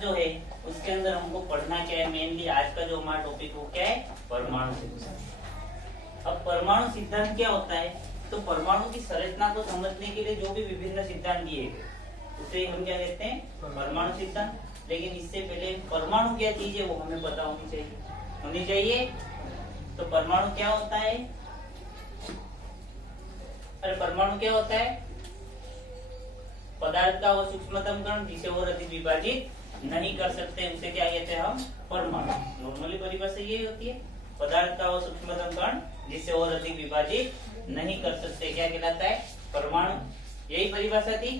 जो है उसके अंदर हमको पढ़ना क्या है, मेनली आज का जो हमारा टॉपिक वो क्या है, परमाणु सिद्धांत। अब परमाणु सिद्धांत क्या होता है, तो परमाणु की संरचना को समझने के लिए जो भी विभिन्न सिद्धांत दिए गए उसे हम क्या कहते हैं, परमाणु सिद्धांत। लेकिन इससे पहले परमाणु क्या चीज है वो हमें पता होनी चाहिए। तो परमाणु क्या होता है, अरे परमाणु क्या होता है, पदार्थ का वो सूक्ष्मतम कण जिसे और अधिक विभाजित नहीं कर सकते उसे क्या कहते हैं हम, परमाणु। नॉर्मली परिभाषा यही होती है, पदार्थ का वो सूक्ष्मतम कण जिसे और अधिक विभाजित नहीं कर सकते क्या कहलाता है, परमाणु। यही परिभाषा थी।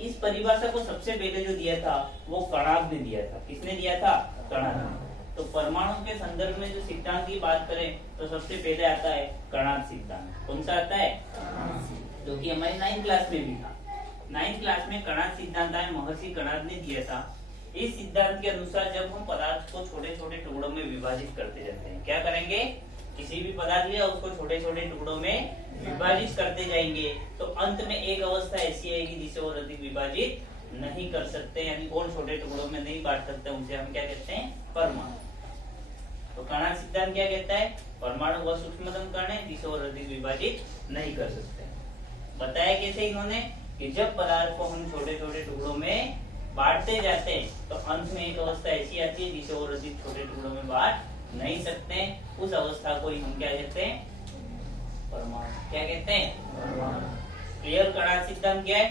इस परिभाषा को सबसे पहले जो दिया था वो कणाद ने दिया था। किसने दिया था, कणाद। तो परमाणु के संदर्भ में जो सिद्धांत की बात करें तो सबसे पहले आता है कणाद सिद्धांत। कौन सा आता है, जो कि हमारी 9th क्लास में भी था। 9th क्लास में कणाद सिद्धांत है, महर्षि कणाद ने दिया था। इस सिद्धांत के अनुसार जब हम पदार्थ को छोटे छोटे टुकड़ों में विभाजित करते जाते हैं, क्या करेंगे, किसी भी पदार्थ लिया उसको छोटे छोटे टुकड़ों में विभाजित करते जाएंगे तो अंत में एक अवस्था ऐसी आएगी जिसे और अधिक विभाजित नहीं कर सकते, यानी और छोटे टुकड़ों में नहीं बांट सकते, उसे हम क्या कहते हैं, परमाणु। तो कणाद सिद्धांत क्या कहता है, परमाणु वह सूक्ष्मतम कण है जिसे और अधिक विभाजित नहीं कर सकते। बताया कैसे इन्होंने, कि जब पदार्थ को हम छोटे छोटे टुकड़ों में बांटते जाते हैं तो अंत में एक अवस्था ऐसी आती है जिसे और अधिक छोटे टुकड़ों में बांट नहीं सकते, उस अवस्था को ही हम क्या कहते हैं, परमाणु। क्या कहते हैं, क्लियर। कणाद सिद्धांत क्या है,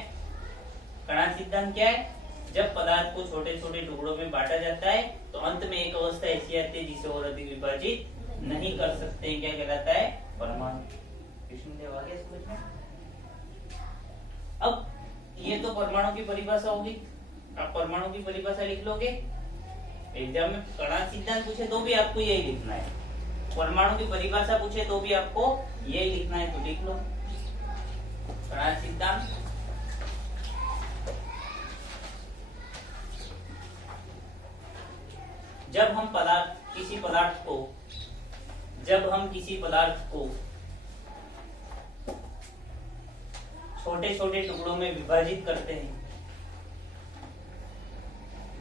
कणाद सिद्धांत क्या है, जब पदार्थ को छोटे छोटे टुकड़ों में बांटा जाता है तो अंत में एक अवस्था ऐसी आती है जिसे और अधिक विभाजित नहीं कर सकते हैं, क्या कहलाता है, परमाणु। कृष्णदेव आगे समझ में। अब ये तो परमाणु की परिभाषा होगी, आप परमाणु की परिभाषा लिख लोगे। एग्जाम में कणाद सिद्धांत पूछे तो भी आपको यही लिखना है, परमाणु की परिभाषा पूछे तो भी आपको यही लिखना है, तो लिख लो कणाद सिद्धांत। जब हम किसी पदार्थ को छोटे छोटे टुकड़ों में विभाजित करते हैं,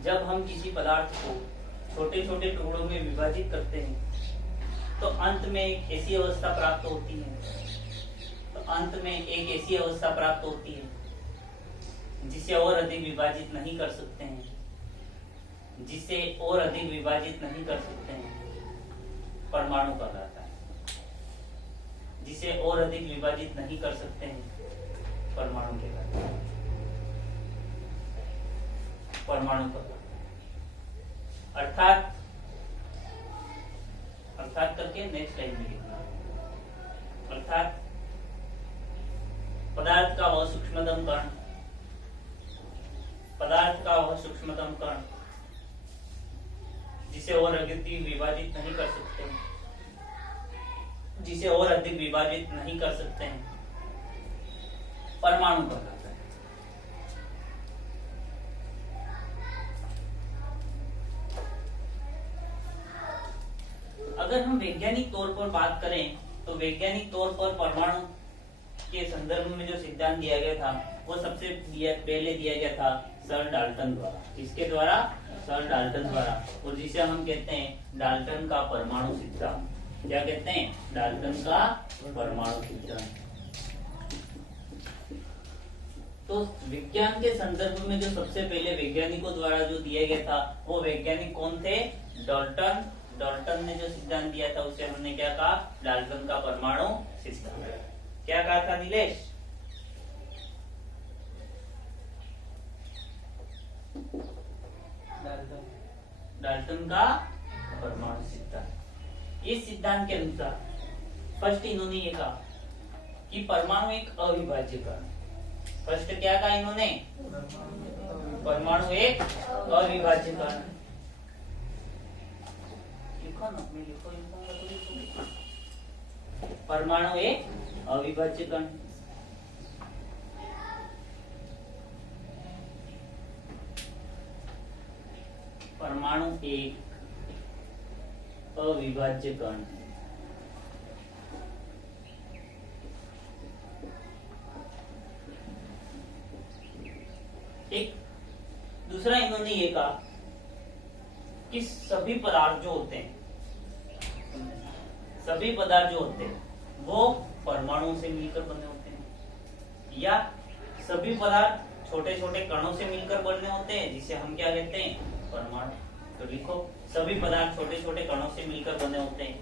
जब हम किसी पदार्थ को छोटे छोटे टुकड़ों में विभाजित करते हैं तो अंत में एक ऐसी अवस्था प्राप्त होती है, जिसे और अधिक विभाजित नहीं कर सकते हैं, परमाणु कहलाता है। जिसे और अधिक विभाजित नहीं कर सकते हैं, परमाणु कहलाता है, परमाणु कहलाता है। अर्थात करके नेक्स्ट टाइम में लिखना, अर्थात पदार्थ का वह सूक्ष्मतम कण जिसे और अधिक विभाजित नहीं कर सकते हैं, परमाणु कहलाता है। अगर हम वैज्ञानिक तौर पर बात करें तो वैज्ञानिक तौर पर परमाणु के संदर्भ में जो सिद्धांत दिया गया था वो सबसे पहले दिया गया था सर डाल्टन द्वारा। किसके द्वारा, सर डाल्टन द्वारा, और जिसे हम कहते हैं डाल्टन का परमाणु सिद्धांत। क्या कहते हैं, डाल्टन का परमाणु सिद्धांत। तो विज्ञान के संदर्भ में जो सबसे पहले वैज्ञानिकों द्वारा जो दिया गया था वो वैज्ञानिक कौन थे, डाल्टन ने जो सिद्धांत दिया था उसे हमने क्या कहा, डाल्टन का परमाणु सिद्धांत। क्या कहा था नीलेश, डाल्टन का परमाणु सिद्धांत। इस सिद्धांत के अनुसार फर्स्ट इन्होंने ये कहा कि परमाणु एक अविभाज्य कण। फर्स्ट क्या कहा इन्होंने, परमाणु एक अविभाज्य कण। लिखो ना, मैं लिखूंगा तो लिखो। परमाणु एक अविभाज्य कण। परमाणु एक अविभाज्य कण। एक दूसरा इन्होंने ये कहा कि सभी पदार्थ जो होते हैं, सभी पदार्थ जो होते हैं वो परमाणुओं से मिलकर बने होते हैं, या सभी पदार्थ छोटे छोटे कणों से मिलकर बने होते हैं, जिसे हम क्या कहते हैं, परमाणु। तो लिखो, सभी पदार्थ छोटे छोटे कणों से मिलकर बने होते हैं,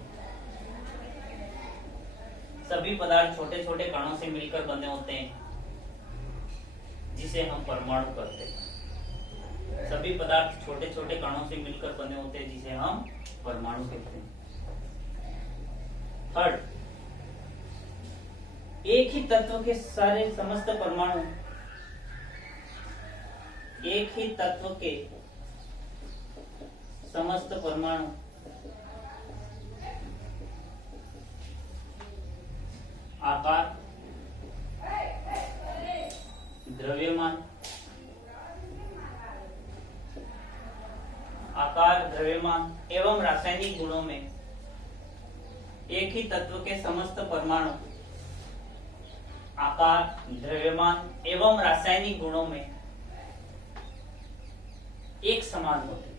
सभी पदार्थ छोटे छोटे कणों से मिलकर बने होते हैं, जिसे हम परमाणु कहते हैं। सभी पदार्थ छोटे छोटे कणों से मिलकर बने होते हैं, जिसे हम परमाणु कहते हैं। थर्ड, एक ही तत्व के सारे समस्त परमाणु, एक ही तत्व के समस्त परमाणु आकार, द्रव्यमान, आकार, द्रव्यमान एवं रासायनिक गुणों में, एक ही तत्व के समस्त परमाणु आकार, द्रव्यमान एवं रासायनिक गुणों में एक समान होते हैं।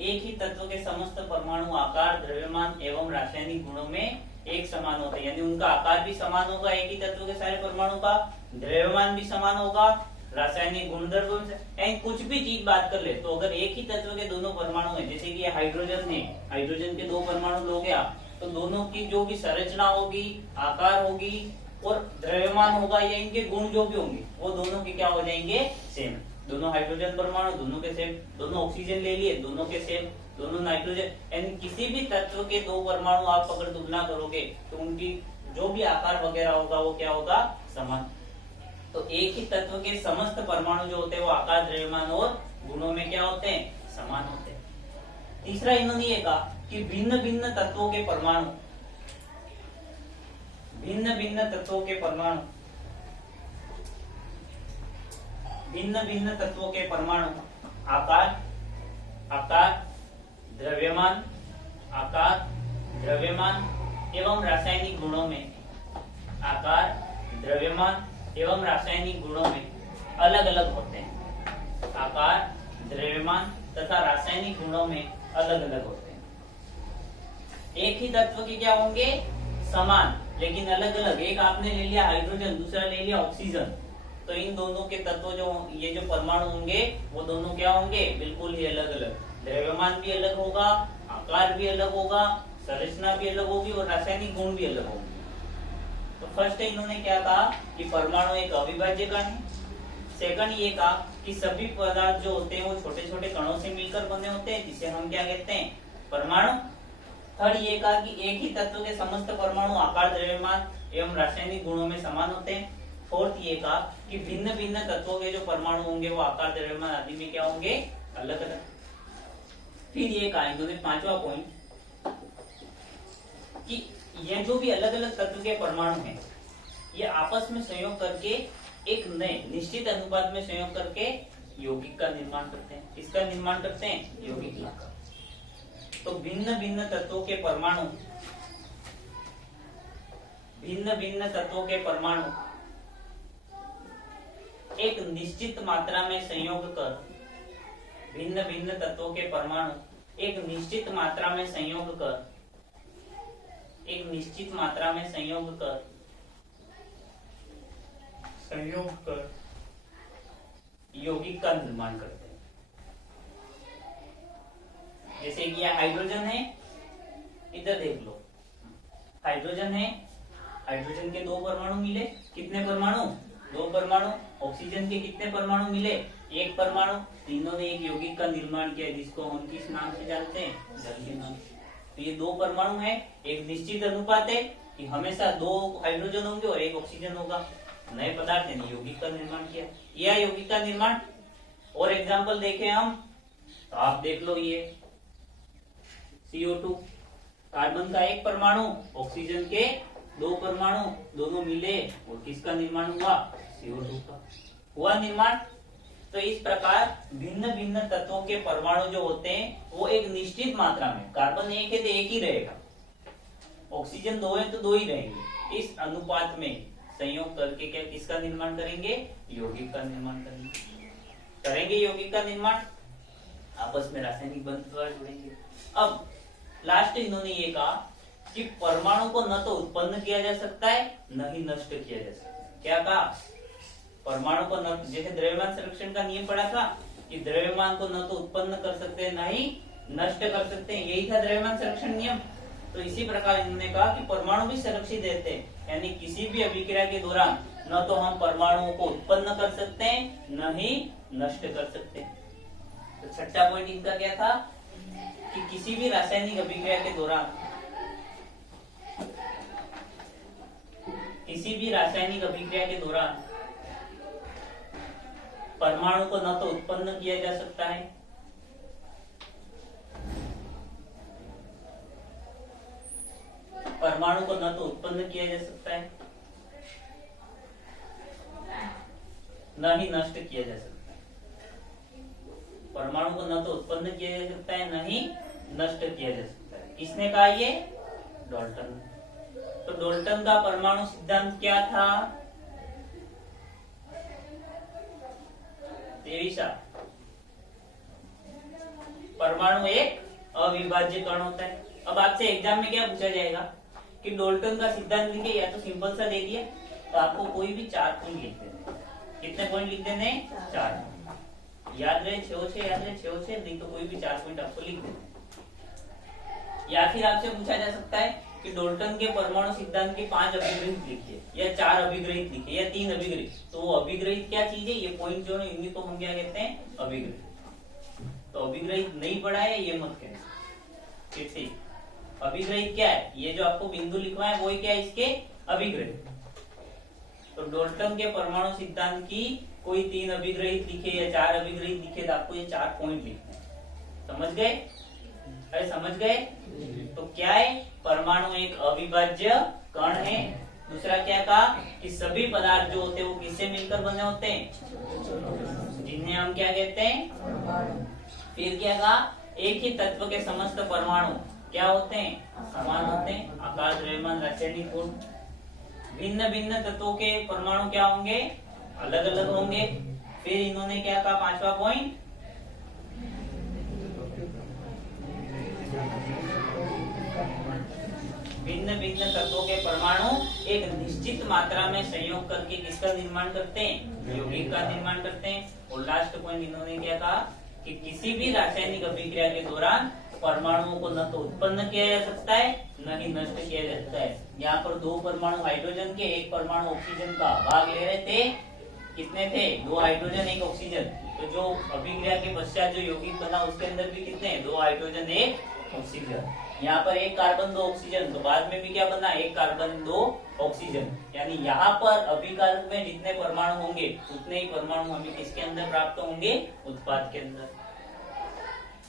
एक ही तत्व के समस्त परमाणु आकार, द्रव्यमान एवं रासायनिक गुणों में एक समान होते हैं, यानी उनका आकार भी समान होगा एक ही तत्व के सारे परमाणु का, द्रव्यमान भी समान होगा, रासायनिक गुणधर्म, यानी कुछ भी चीज बात कर ले तो अगर एक ही तत्व के दोनों परमाणु है, जैसे कि हाइड्रोजन है, हाइड्रोजन के दो परमाणु लो गया तो दोनों की जो भी संरचना होगी, आकार होगी और द्रव्यमान होगा या इनके गुण जो भी होंगे वो दोनों के क्या हो जाएंगे, सेम। दोनों हाइड्रोजन परमाणु दोनों के सेम, दोनों ऑक्सीजन ले लिए दोनों के सेम, दोनों नाइट्रोजन, यानी किसी भी तत्व के दो परमाणु आप अगर तुलना करोगे तो उनकी जो भी आकार वगैरह होगा वो क्या होगा, समान। तो एक ही तत्व के समस्त परमाणु जो होते हैं वो आकार, द्रव्यमान और गुणों में क्या होते हैं, समान होते हैं। तीसरा इन्होंने ये कहा कि भिन्न भिन्न तत्वों के परमाणु, भिन्न भिन्न तत्वों के परमाणु, भिन्न भिन्न तत्वों के परमाणु आकार, आकार, द्रव्यमान, आकार, द्रव्यमान एवं रासायनिक गुणों में, आकार, द्रव्यमान एवं रासायनिक गुणों में अलग अलग होते हैं। आकार, द्रव्यमान तथा रासायनिक गुणों में अलग अलग होते हैं। एक ही तत्व के क्या होंगे, समान, लेकिन अलग अलग। एक आपने ले लिया हाइड्रोजन, दूसरा ले लिया ऑक्सीजन, तो इन दोनों के तत्व जो ये जो परमाणु होंगे वो दोनों क्या होंगे, बिल्कुल ही अलग अलग। द्रव्यमान भी अलग होगा, आकार भी अलग होगा, संरचना भी अलग होगी और रासायनिक गुण भी अलग होंगे। तो फर्स्ट इन्होंने क्या कहा कि परमाणु एक अविभाज्य कण है। सेकंड ये कहा कि सभी पदार्थ जो होते हैं वो छोटे छोटे कणों से मिलकर बने होते हैं, जिसे हम क्या कहते हैं, परमाणु। थर्ड ये कहा कि एक ही तत्व के समस्त परमाणु आकार, द्रव्यमान एवं रासायनिक गुणों में समान होते हैं। फोर्थ ये कहा कि भिन्न भिन्न तत्वों के जो परमाणु होंगे वो आकार, द्रव्यमान आदि में क्या होंगे, अलग अलग। फिर ये कहा इन्होंने पांचवा पॉइंट कि ये जो भी अलग अलग तत्व के परमाणु हैं ये आपस में संयोग करके एक नए निश्चित अनुपात में संयोग करके यौगिक का निर्माण करते हैं। इसका निर्माण करते हैं यौगिक का। तो भिन्न भिन्न तत्वों के परमाणु, भिन्न भिन्न तत्वों के परमाणु एक निश्चित मात्रा में संयोग कर, भिन्न भिन्न तत्वों के परमाणु एक निश्चित मात्रा में संयोग कर, एक निश्चित मात्रा में संयोग कर यौगिक का निर्माण करते हैं। जैसे कि यह हाइड्रोजन है, इधर देख लो, हाइड्रोजन है, हाइड्रोजन के दो परमाणु मिले, कितने परमाणु, दो परमाणु। ऑक्सीजन के कितने परमाणु मिले, एक परमाणु। तीनों ने एक यौगिक का निर्माण किया जिसको हम किस नाम से जानते हैं, जल के नाम। तो ये दो परमाणु है, एक निश्चित अनुपात है कि हमेशा दो हाइड्रोजन होंगे और एक ऑक्सीजन होगा। नए पदार्थ ने यौगिक का निर्माण किया, यह यौगिक का निर्माण। और एग्जांपल देखें हम तो आप देख लो, ये CO2 कार्बन का एक परमाणु, ऑक्सीजन के दो परमाणु, दोनों मिले और किसका निर्माण हुआ, CO2 का हुआ निर्माण। तो इस प्रकार भिन्न भिन्न तत्वों के परमाणु जो होते हैं वो एक निश्चित मात्रा में, कार्बन एक है तो एक ही रहेगा, ऑक्सीजन दो है तो दो ही रहेंगे, इस अनुपात में संयोग करके क्या किसका निर्माण करेंगे? यौगिक का निर्माण करेंगे यौगिक का निर्माण, आपस में रासायनिक बंध द्वारा जुड़ेंगे। अब लास्ट इन्होंने ये कहा कि परमाणु को न तो उत्पन्न किया जा सकता है न ही नष्ट किया जा सकता है। क्या कहा? परमाणु को न, जैसे द्रव्यमान संरक्षण का नियम पढ़ा था कि द्रव्यमान को न तो उत्पन्न कर सकते हैं न ही नष्ट कर सकते हैं, यही था द्रव्यमान संरक्षण नियम। तो इसी प्रकार इन्होंने कहा कि परमाणु भी संरक्षित रहते हैं, यानी किसी भी अभिक्रिया के दौरान न तो हम परमाणुओं को उत्पन्न कर सकते हैं न ही नष्ट कर सकते हैं। तो छठा पॉइंट इनका क्या था कि किसी भी रासायनिक अभिक्रिया के दौरान परमाणु को न तो उत्पन्न किया जा सकता है न ही नष्ट किया जा सकता है। परमाणु को न तो उत्पन्न किया जा सकता है न ही नष्ट किया जा सकता है। किसने कहा ये? डाल्टन। तो डाल्टन का परमाणु सिद्धांत क्या था? 23 परमाणु एक अविभाज्य कण होता है। अब आपसे एग्जाम में क्या पूछा जाएगा कि डाल्टन का सिद्धांत लिखे, या तो सिंपल सा दे दिया तो आपको कोई भी 4 पॉइंट लिख देने। कितने पॉइंट लिख देने? 4। याद रहे 6 याद रहे 6 नहीं तो कोई भी 4 पॉइंट आपको लिख देने। या फिर आपसे पूछा जा सकता है कि डाल्टन के परमाणु सिद्धांत के 5 अभिग्रहित लिखिए, या 4 अभिग्रहित लिखिए, या 3 अभिग्रहित। तो वो अभिग्रहित क्या चीज है? ये पॉइंट जो है इन्हीं को हम क्या कहते हैं? अभिग्रहित। तो अभिग्रहित नहीं पढ़ा है ये मत कहना। ठीक, अभिग्रहित क्या है? ये जो आपको बिंदु लिखवा है वो क्या है? इसके अभिग्रहित। तो डाल्टन के परमाणु सिद्धांत की कोई 3 अभिग्रहित लिखे या 4 अभिग्रहित लिखे तो आपको ये 4 पॉइंट लिखने हैं। समझ गए? अरे समझ गए? तो क्या है? परमाणु एक अविभाज्य कण है। दूसरा क्या कहा कि सभी पदार्थ जो होते हैं वो किससे मिलकर बने होते हैं? जिन्हें हम क्या कहते हैं? फिर क्या कहा? एक ही तत्व के समस्त परमाणु क्या होते हैं? समान होते हैं। आकार, द्रव्यमान, रासायनिक गुण। भिन्न भिन्न तत्वों के परमाणु क्या होंगे? अलग अलग होंगे। फिर इन्होंने क्या कहा? 5वां पॉइंट, भिन्न भिन्न तत्वों के परमाणु एक निश्चित मात्रा में संयोग करके किसका निर्माण करते हैं? यौगिक का निर्माण करते हैं। और लास्ट पॉइंट इन्होंने क्या कहा कि किसी भी रासायनिक अभिक्रिया के दौरान परमाणुओं को न तो उत्पन्न किया जा सकता है न ही नष्ट किया जा सकता है। यहाँ पर 2 परमाणु हाइड्रोजन के, 1 परमाणु ऑक्सीजन का भाग ले रहे थे। कितने थे? 2 हाइड्रोजन 1 ऑक्सीजन। तो जो अभिक्रिया के पश्चात जो यौगिक बना उसके अंदर भी कितने? 2 हाइड्रोजन 1 ऑक्सीजन। यहाँ पर 1 कार्बन 2 ऑक्सीजन, तो बाद में भी क्या बना? 1 कार्बन 2 ऑक्सीजन। यानी यहाँ पर अभिकारक में जितने परमाणु होंगे उतने ही परमाणु हमें किसके अंदर प्राप्त होंगे? उत्पाद के अंदर।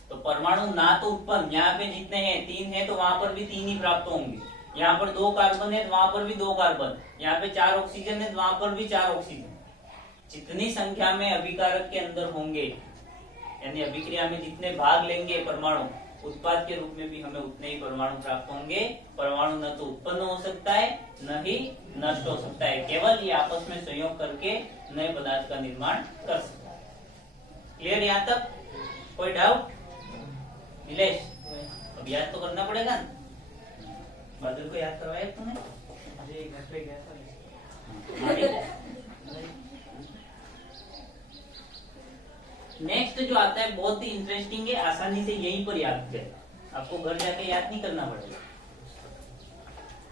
तो परमाणु ना तो उत्पन्न, यहाँ पे जितने हैं 3 है तो वहां पर भी 3 ही प्राप्त होंगे। यहाँ पर 2 कार्बन है तो वहां पर भी 2 कार्बन, यहाँ पे 4 ऑक्सीजन है तो वहां पर भी 4 ऑक्सीजन। जितनी संख्या में अभिकारक के अंदर होंगे, यानी अभिक्रिया में जितने भाग लेंगे परमाणु, उत्पाद के रूप में भी हमें उतने ही परमाणु प्राप्त होंगे। परमाणु न तो उत्पन्न हो सकता है न ही नष्ट हो सकता है, केवल ये आपस में संयोग करके नए पदार्थ का निर्माण कर सकता है। क्लियर यहाँ तक? कोई डाउट? नीलेश, अब याद तो करना पड़ेगा ना। बादल को याद करवाया तूने? घर पे गया था। नेक्स्ट जो आता है बहुत ही इंटरेस्टिंग है, आसानी से यहीं पर याद करें, आपको घर जाके याद नहीं करना पड़ेगा।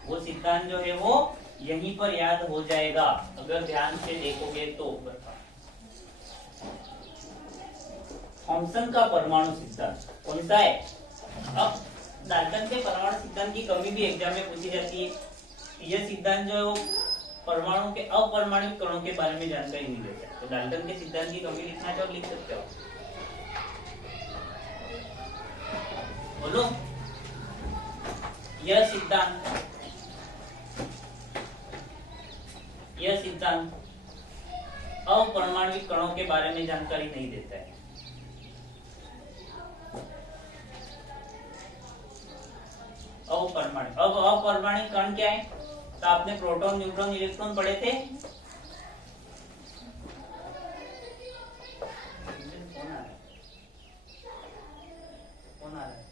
वो सिद्धांत जो है वो यहीं पर याद हो जाएगा अगर ध्यान से देखोगे तो। थॉमसन का परमाणु सिद्धांत कौन सा है? अब डाल्टन के परमाणु सिद्धांत की कमी भी एग्जाम में पूछी जाती है। यह सिद्धांत जो है वो परमाणु के अपरमाणुक कणों के बारे में जानकारी नहीं देता है। तो डाल्टन के सिद्धांत की कमी लिखना चाहो लिख सकते हो। बोलो, यह सिद्धांत अपरमाणुक कणों के बारे में जानकारी नहीं देता है। अपरमाणु, अब अपरमाणुक कण क्या है? तो आपने प्रोटॉन, न्यूट्रॉन, इलेक्ट्रॉन पढ़े थे। कौन आ रहा है?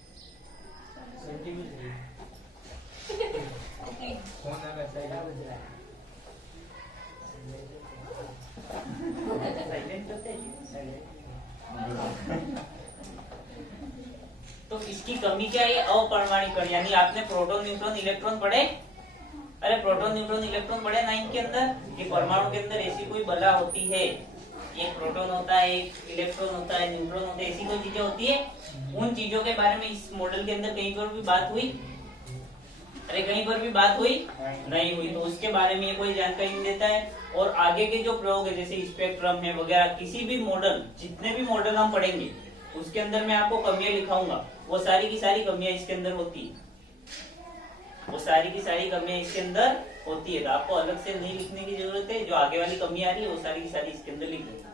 तो इसकी कमी क्या है? अपरमाणु कण, यानी आपने प्रोटॉन, न्यूट्रॉन, इलेक्ट्रॉन पढ़े। अरे प्रोटॉन, न्यूट्रॉन, इलेक्ट्रॉन पढ़े 9 के अंदर कि परमाणु के अंदर ऐसी कोई बला होती है, एक प्रोटॉन होता है, एक इलेक्ट्रॉन होता है, न्यूट्रॉन होता है, ऐसी कोई चीजें होती है। उन चीजों के बारे में इस मॉडल के अंदर कहीं पर भी बात हुई? अरे कहीं पर भी बात हुई नहीं हुई। तो उसके बारे में ये कोई जानकारी नहीं देता है। और आगे के जो प्रयोग है जैसे स्पेक्ट्रम है वगैरह, किसी भी मॉडल, जितने भी मॉडल हम पढ़ेंगे उसके अंदर मैं आपको कमियां लिखाऊंगा, वो सारी की सारी कमियां इसके अंदर होती है, वो सारी की सारी कमियां इसके अंदर होती है। तो आपको अलग से नहीं लिखने की जरूरत है, जो आगे वाली कमी आ रही है वो सारी की सारी इसके अंदर लिख देना।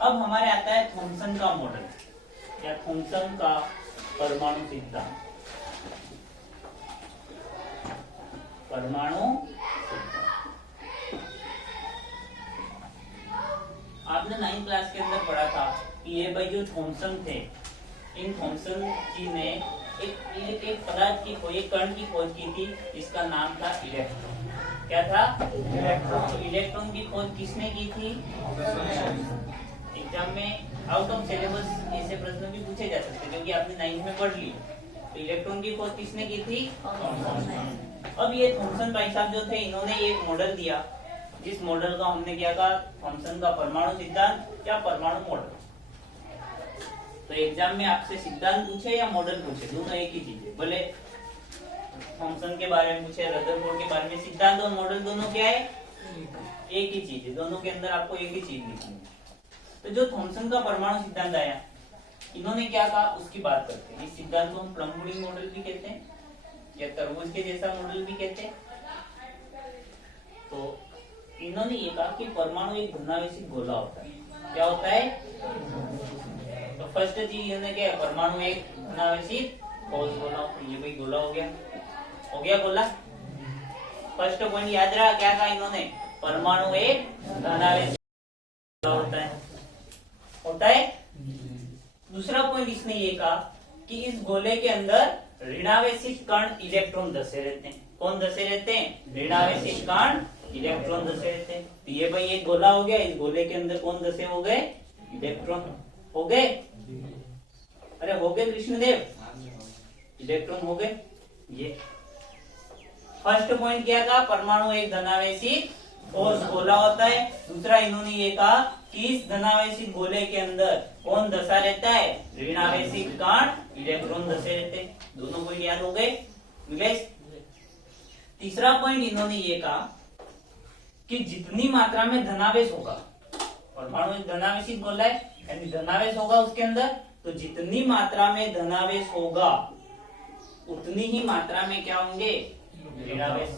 अब हमारे आता है थॉमसन का मॉडल या थॉमसन का परमाणु सिद्धांत। परमाणु आपने 9th क्लास के अंदर पढ़ा था कि ये भाई जो थॉमसन थे, इन थॉमसन जी ने एक पदार्थ की खोज, एक कण की खोज की थी, जिसका नाम था इलेक्ट्रॉन। क्या था? इलेक्ट्रॉन। तो इलेक्ट्रॉन की खोज किसने की थी? एग्जाम में आउट ऑफ सिलेबस ऐसे प्रश्न भी पूछे जा सकते क्योंकि आपने 9th में पढ़ लिया। तो इलेक्ट्रॉन की खोज किसने की थी? अब ये थॉमसन भाई साहब जो थे, इन्होंने एक मॉडल दिया, जिस मॉडल का हमने क्या कहा? थॉमसन का परमाणु सिद्धांत या परमाणु मॉडल। तो एग्जाम में आपसे सिद्धांत पूछे या मॉडल पूछे, दोनों एक ही चीज है। भले थॉमसन के बारे में पूछे, रदरफोर्ड के बारे में, सिद्धांत और मॉडल दोनों क्या है? एक ही चीज है। दोनों के अंदर आपको एक ही चीज लिखनी है। तो जो थॉमसन का परमाणु सिद्धांत आया, इन्होंने क्या कहा उसकी बात करते हैं। इस सिद्धांत को हम प्लम पुडिंग मॉडल भी कहते हैं या तरबूज के जैसा मॉडल भी कहते हैं। तो इन्होंने ये कहा कि परमाणु एक धनावेशित गोला होता है। क्या होता है? तो फर्स्ट चीज इन्होंने क्या है? परमाणु एक धनावेशित ठोस गोला होता है। ये भाई गोला हो गया गोला। फर्स्ट पॉइंट याद रहा, क्या कहा इन्होंने? परमाणु एक धनावेशित गोला होता है। दूसरा पॉइंट इसने ये कहा कि इस गोले के अंदर ऋणावेशित कण इलेक्ट्रॉन धसे रहते हैं। कौन धसे रहते हैं? ऋणावेशित कण इलेक्ट्रॉन धसे रहते हैं। तो ये भाई एक गोला हो गया, इस गोले के अंदर कौन धसे हो गए? इलेक्ट्रॉन हो गए। अरे हो गए कृष्णदेव, इलेक्ट्रॉन हो गए। ये फर्स्ट पॉइंट क्या कहा? परमाणु एक धनावेशित ठोस गोला होता है। दूसरा इन्होंने ये कहा कि इस धनावेशित गोले के अंदर कौन धसा रहता है? ऋणावेशित कण इलेक्ट्रॉन धसे रहते हैं। दोनों पॉइंट याद हो गए मिलेश। तीसरा पॉइंट इन्होंने ये कहा कि जितनी मात्रा में धनावेश होगा, परमाणु एक धनावेशित गोला है यानी धनावेश होगा उसके अंदर, तो जितनी मात्रा में धनावेश होगा उतनी ही मात्रा में क्या होंगे? ऋणावेश।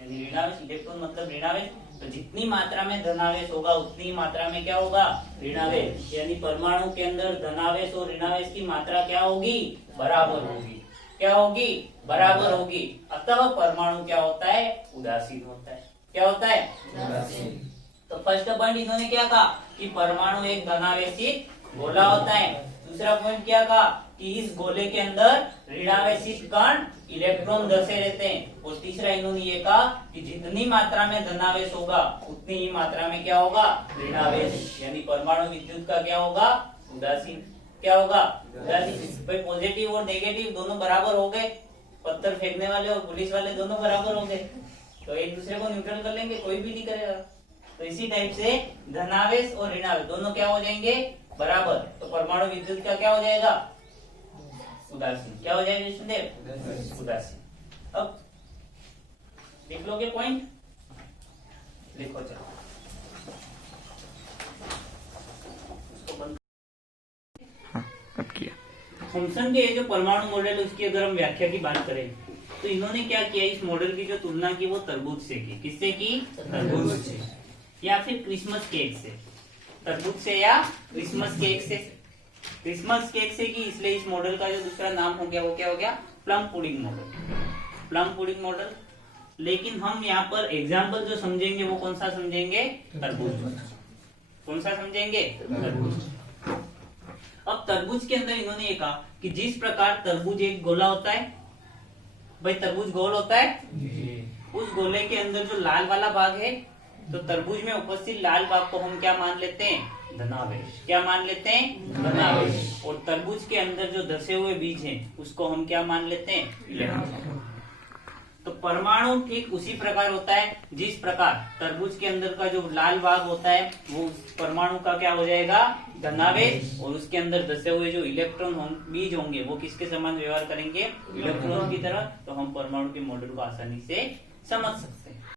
यानी ऋणावेश, इलेक्ट्रॉन मतलब ऋणावेश। तो जितनी मात्रा में धनावेश होगा उतनी ही मात्रा में क्या होगा? ऋणावेश। यानी परमाणु के अंदर धनावेश और ऋणावेश की मात्रा क्या होगी? बराबर होगी। क्या होगी? बराबर होगी। अतः परमाणु क्या होता है? उदासीन होता है। क्या होता है? उदासीन। तो फर्स्ट पॉइंट इन्होंने क्या कहा कि परमाणु एक धनावेशित गोला होता है। दूसरा पॉइंट क्या कहा कि इस गोले के अंदर ऋणावेशित कण इलेक्ट्रॉन धसे रहते हैं। और तीसरा इन्होंने ये कहा कि जितनी मात्रा में धनावेश होगा उतनी ही मात्रा में क्या होगा? ऋणावेश। यानी परमाणु विद्युत का क्या होगा? उदासीन। क्या होगा? उदासीन। भाई पॉजिटिव और नेगेटिव दोनों बराबर हो गए, पत्थर फेंकने वाले और पुलिस वाले दोनों बराबर हो गए, तो एक दूसरे को न्यूट्रल कर लेंगे, कोई भी नहीं करेगा। तो इसी टाइप से धनावेश और ऋणावेश दोनों क्या हो जाएंगे? बराबर। तो परमाणु विद्युत का क्या हो जाएगा? उदासीन। क्या हो जाएगा विष्णुदेव? उदासीन। अब लिख लोगे पॉइंट? लिखो चलो। थॉमसन के जो परमाणु मॉडल है उसकी अगर हम व्याख्या की बात करें तो इन्होंने क्या किया? इस मॉडल की जो तुलना की वो तरबूज से की। किससे की? तरबूज से या फिर क्रिसमस केक से। तरबूज से या क्रिसमस केक से। क्रिसमस केक से की, इसलिए इस मॉडल का जो दूसरा नाम हो गया वो क्या हो गया? Plum pudding model. Plum pudding model. लेकिन हम यहाँ पर एग्जाम्पल जो समझेंगे वो कौन सा समझेंगे? तरबूज। कौन सा समझेंगे? तरबूज। अब तरबूज के अंदर इन्होंने ये कहा कि जिस प्रकार तरबूज एक गोला होता है, भाई तरबूज गोल होता है, उस गोले के अंदर जो लाल वाला भाग है, तो तरबूज में उपस्थित लाल भाग को हम क्या मान लेते हैं? धनावेश। क्या मान लेते हैं? धनावेश। और तरबूज के अंदर जो धसे हुए बीज हैं उसको हम क्या मान लेते हैं? इलेक्ट्रॉन। तो परमाणु ठीक उसी प्रकार होता है जिस प्रकार तरबूज के अंदर का जो लाल भाग होता है वो परमाणु का क्या हो जाएगा? धनावेश। और उसके अंदर धसे हुए जो इलेक्ट्रॉन बीज होंगे वो किसके समान व्यवहार करेंगे? इलेक्ट्रॉन की तरह। तो हम परमाणु के मॉडल को आसानी से समझ सकते हैं।